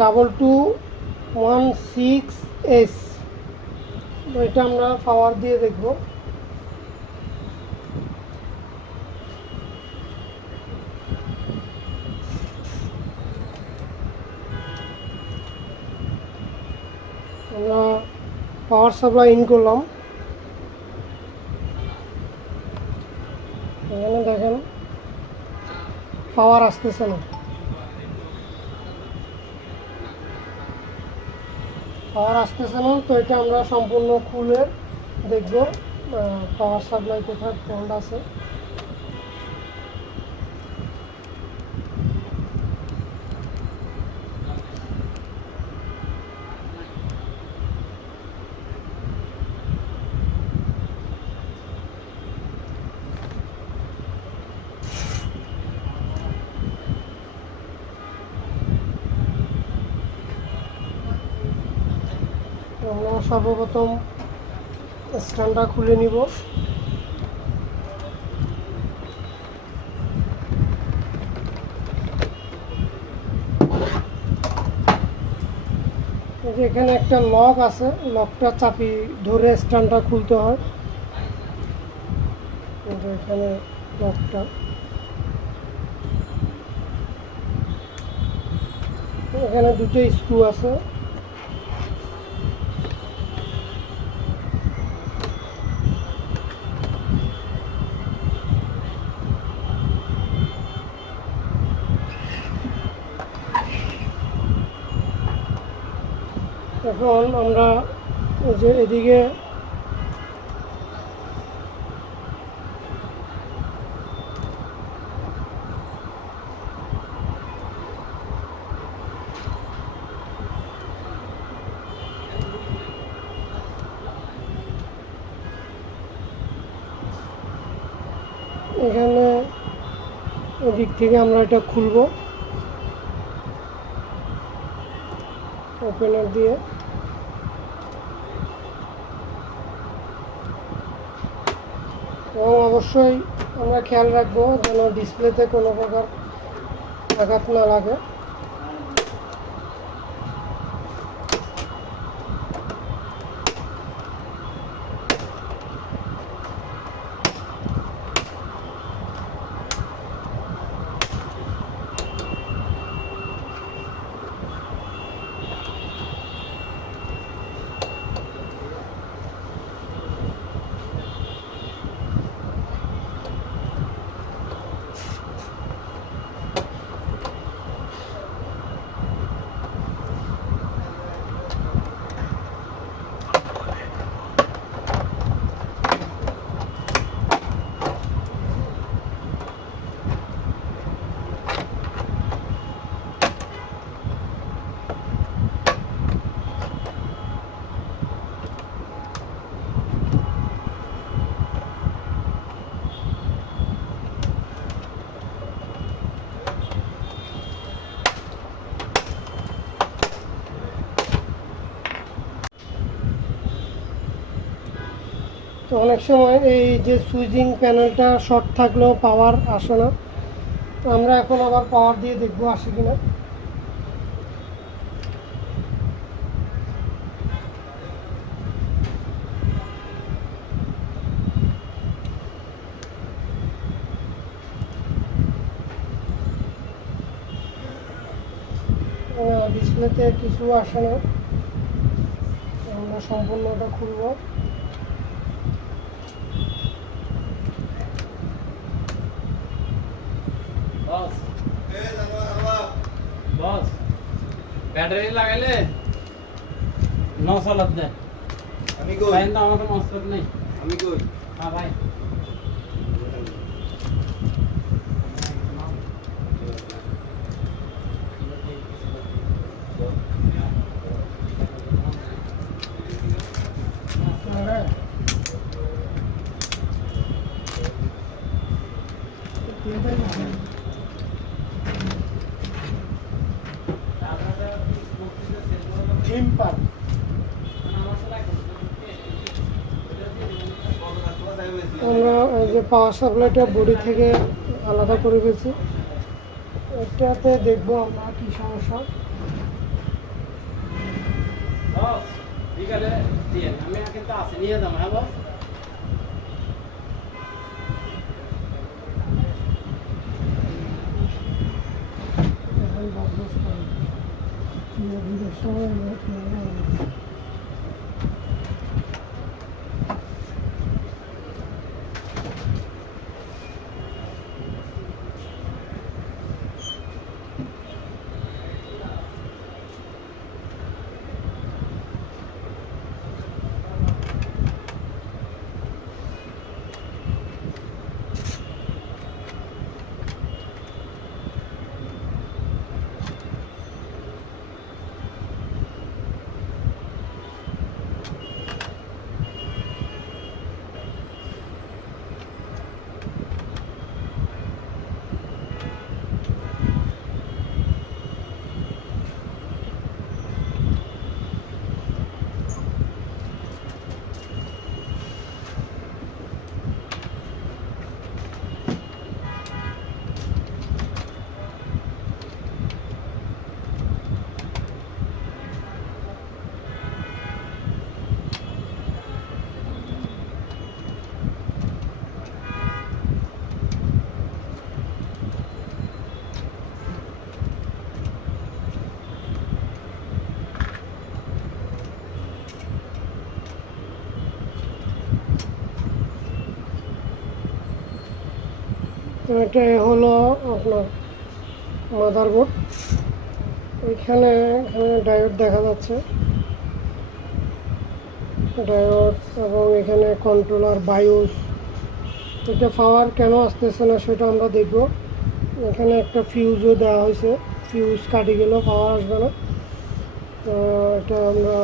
2216S। এটা আমরা পাওয়ার দিয়ে দেখব। আমরা পাওয়ার সাপ্লাই ইন করলাম। এখানে দেখেন পাওয়ার আসতেছে না, তো এটা আমরা সম্পূর্ণ খুলে দেখব পাওয়ার সাপ্লাই কোথায় ফল্ট আছে। আমরা সর্বপ্রথম স্ট্যান্ডটা খুলে নিব। এখানে একটা লক আছে, লকটা চাপি ধরে স্ট্যান্ডটা খুলতে হয়। এখানে লকটা, এখানে দুটো স্ক্রু আছে। এখন আমরা যে এদিকে এখানে এদিক থেকে আমরা এটা খুলব ওপেনার দিয়ে। এবং অবশ্যই আমরা খেয়াল রাখবো যেন ডিসপ্লেতে কোনো প্রকার আঘাত না লাগে। তো অনেক সময় এই যে সুইচিং প্যানেলটা শর্ট থাকলেও পাওয়ার আসে না, তো আমরা এখন আবার পাওয়ার দিয়ে দেখব আসে কিনা। ডিসপ্লেতে কিছু আসে না, আমরা সম্পূর্ণটা খুলব। बस ব্যাটারি লাগাইলে ন চালাত দেয়। আমি কই ফাইন দাও, আমাকে মস্তক নেই। আমি কই হ্যাঁ ভাই টিম্পার আমরা এই যে পাওয়ার সাপ্লাইটা বডি থেকে আলাদা করে ফেলছি। এটাতে দেখবো আমরা কি সমস্যা। গেলে দিয়েন, আমি কিন্তু আসে নিয়ে যাবো। হ্যাঁ বস, এখন বাবুস করে বিয়ের সময় তো এটা হলো আপনার মাদারবোর্ড। এখানে ডায়োড দেখা যাচ্ছে, ডায়োড, এবং এখানে কন্ট্রোলার, বায়োস। এটা পাওয়ার কেন আসতেছে না সেটা আমরা দেখব। এখানে একটা ফিউজও দেওয়া হয়েছে, ফিউজ কাটি গেলেও পাওয়ার আসবে না। তো এটা আমরা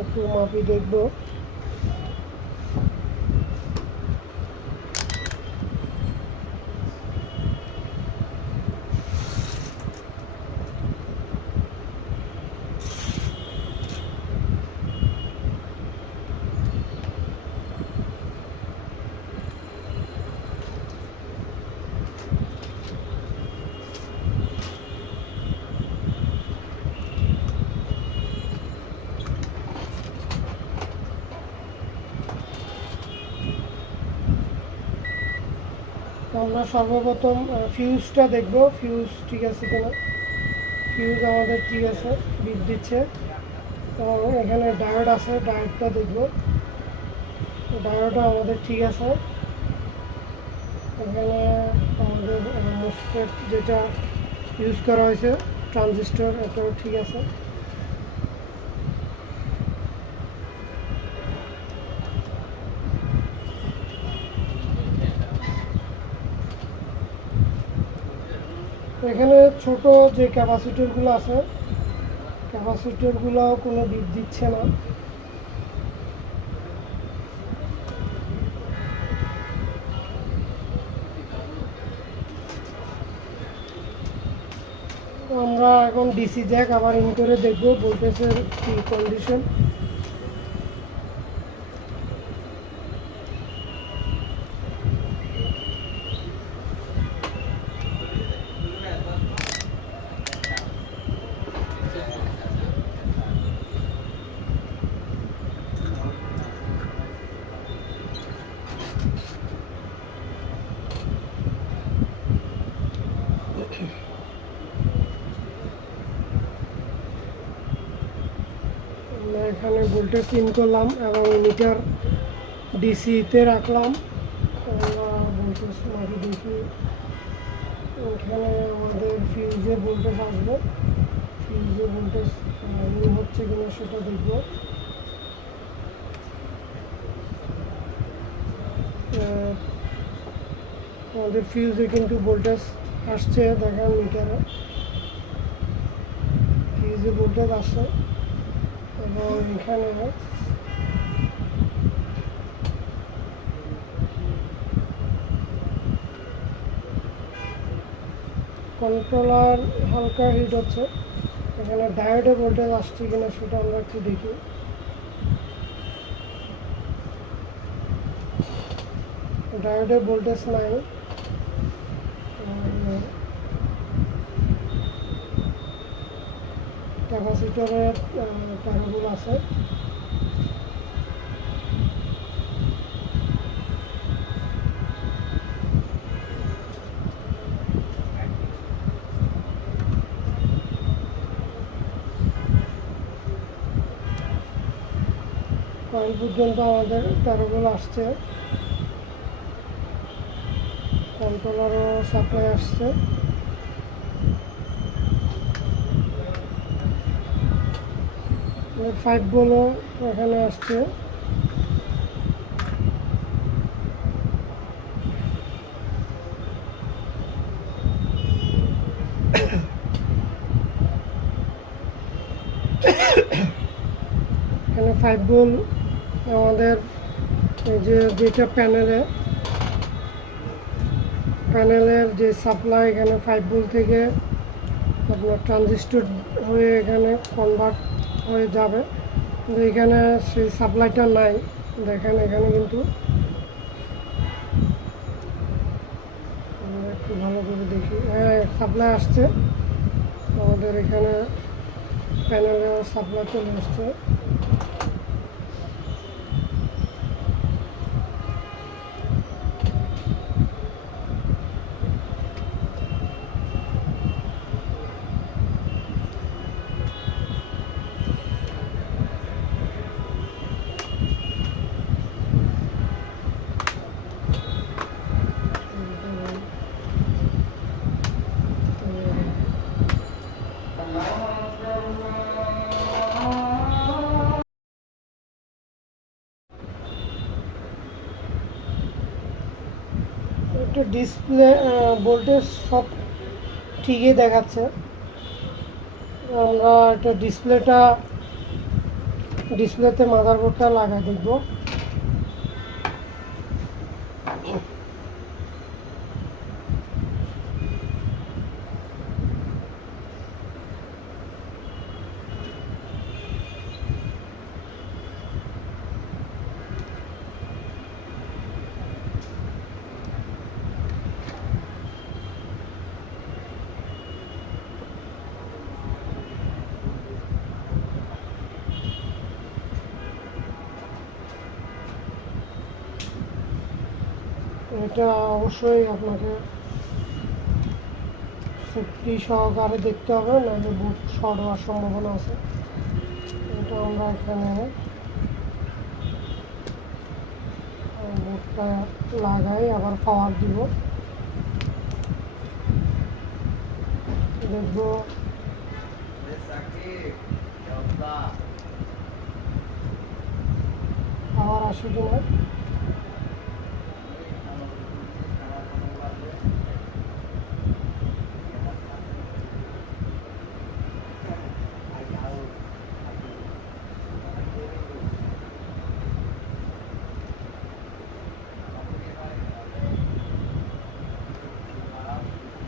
একটু মাপি দেখব। তো আমরা সর্বপ্রথম ফিউজটা দেখব, ফিউজ ঠিক আছে কিনা। ফিউজ আমাদের ঠিক আছে, বিট দিচ্ছে। এবং এখানে ডায়োড আছে, ডায়োডটা দেখব, ডায়োডও আমাদের ঠিক আছে। এখানে আমাদের মোসফেট যেটা ইউজ করা হয়েছে, ট্রানজিস্টর, এটাও ঠিক আছে। এখানে ছোট যে ক্যাপাসিটরগুলো আছে, ক্যাপাসিটরগুলো কোনো বিট দিচ্ছে না। আমরা এখন ডিসি জ্যাক আবার ইন করে দেখব ভোল্টেজের কি কন্ডিশন। আমরা এখানে ভোল্টেজ ইন করলাম এবং মিটার ডিসিতে রাখলাম। আমরা ভোল্টেজ মাপি দেখি। এখানে আমাদের ফিউজে ভোল্টেজ আসবে, ফিউজে ভোল্টেজ হচ্ছে কিনা সেটা দেখব। আমাদের ফিউজে কিন্তু ভোল্টেজ আসছে, দেখেন মিটারে ফিউজে ভোল্টেজ আসছে। এবং এখানে কন্ট্রোলার হালকা হিট হচ্ছে। এখানে ডায়োডে ভোল্টেজ আসছে কিনা সেটা আমরা একটু দেখি। ডায়োডে ভোল্টেজ নাই। ক্যাপাসিটরের তারগুলো আছে। কয়েল পর্যন্ত আমাদের তারগুলো আসছে, কন্ট্রোলারও সাপ্লাই আসছে। ফাইভ বলও এখানে আসছে। এখানে 5 বল আমাদের এই যেটা প্যানেলের যে সাপ্লাই, এখানে 5 বল থেকে আপনার ট্রানজিস্টর হয়ে এখানে কনভার্ট হয়ে যাবে, কিন্তু এখানে সেই সাপ্লাইটা নাই। দেখেন এখানে কিন্তু একটু ভালো করে দেখি, হ্যাঁ সাপ্লাই আসছে আমাদের এখানে, প্যানেলে সাপ্লাই চলে আসছে। একটু ডিসপ্লে ভোল্টেজ সব ঠিকই দেখাচ্ছে। আমরা একটা ডিসপ্লেতে মাদারবোর্ডটা লাগাই দেখব। এটা অবশ্যই আপনাকে সেফটি সহকারে দেখতে হবে, নাহলে বুট শর্ট হওয়ার সম্ভাবনা আছে। এটা আমরা এখানে বুটটা লাগাই, আবার পাওয়ার দিব, দেখব পাওয়ার আসে কিনা।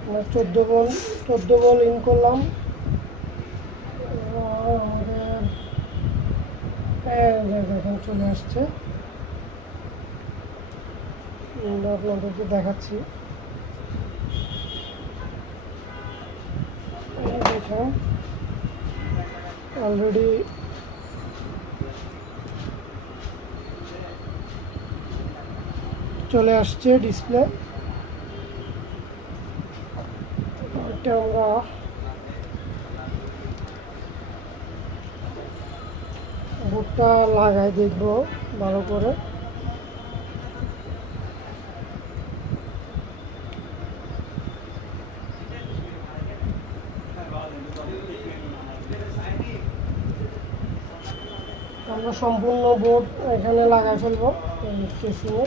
আমরা 14 বল ইন করলাম। আমাদের দেখেন চলে আসছে, আপনাদেরকে দেখাচ্ছি। দেখেন অলরেডি চলে আসছে ডিসপ্লে। এটা আমরা বুটটা লাগাই দেখব ভালো করে। আমরা সম্পূর্ণ বোর্ড এখানে লাগাই ফেলবো কেসিংয়ে।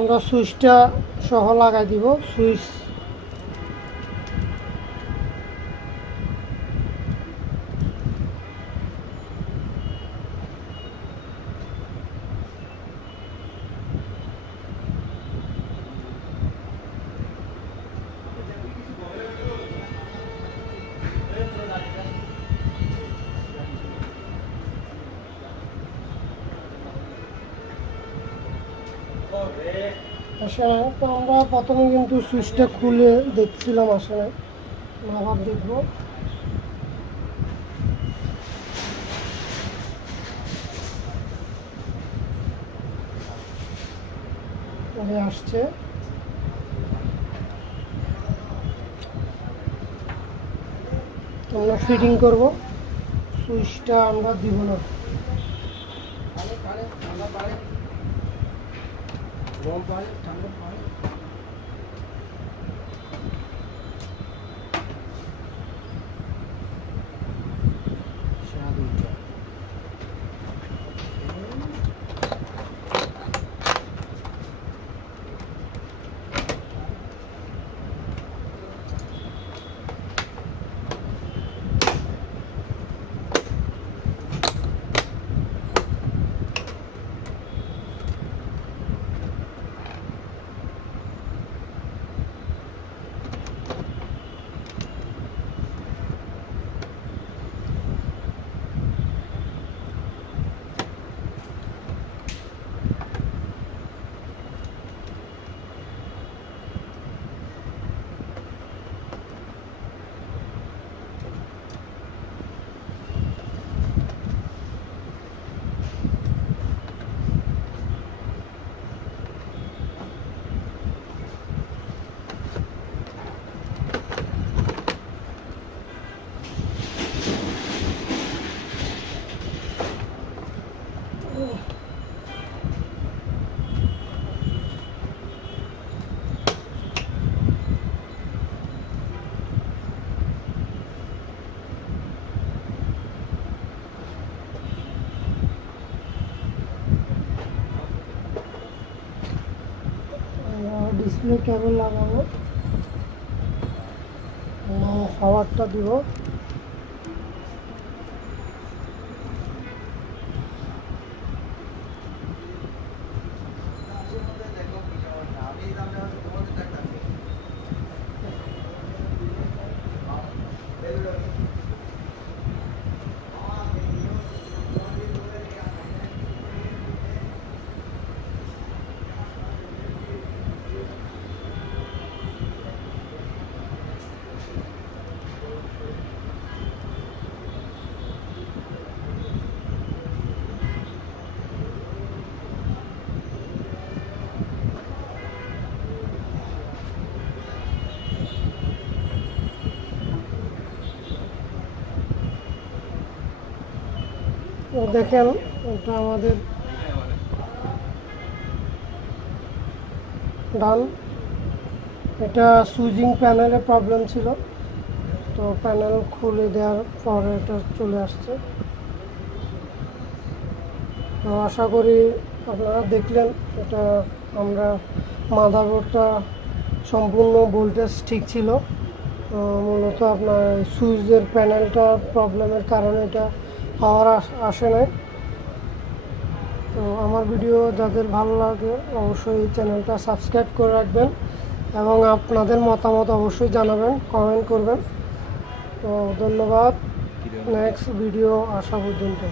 আমরা সুইচটা সহ লাগাই দিব। সুইচ আসে না, তো আমরা প্রথমে কিন্তু সুইচটা খুলে দেখছিলাম, আসে না, আবার দেখবো। আসছে, আমরা ফিটিং করব, সুইচটা আমরা দিব না। ডিসপ্লে কেবল লাগাবো, পাওয়ারটা দিব। দেখেন, এটা আমাদের ডান। এটা সুইচিং প্যানেলে প্রবলেম ছিল, তো প্যানেল খুলে দেওয়ার পরে এটা চলে আসছে। তো আশা করি আপনারা দেখলেন, এটা আমরা মাদারবোর্ডটা সম্পূর্ণ ভোল্টেজ ঠিক ছিল। মূলত আপনার সুইচের প্যানেলটা প্রবলেমের কারণে এটা পাওয়ার আসে নাই। তো আমার ভিডিও যাদের ভালো লাগে অবশ্যই চ্যানেলটা সাবস্ক্রাইব করে রাখবেন এবং আপনাদের মতামত অবশ্যই জানাবেন, কমেন্ট করবেন। তো ধন্যবাদ, নেক্সট ভিডিও আসা পর্যন্ত।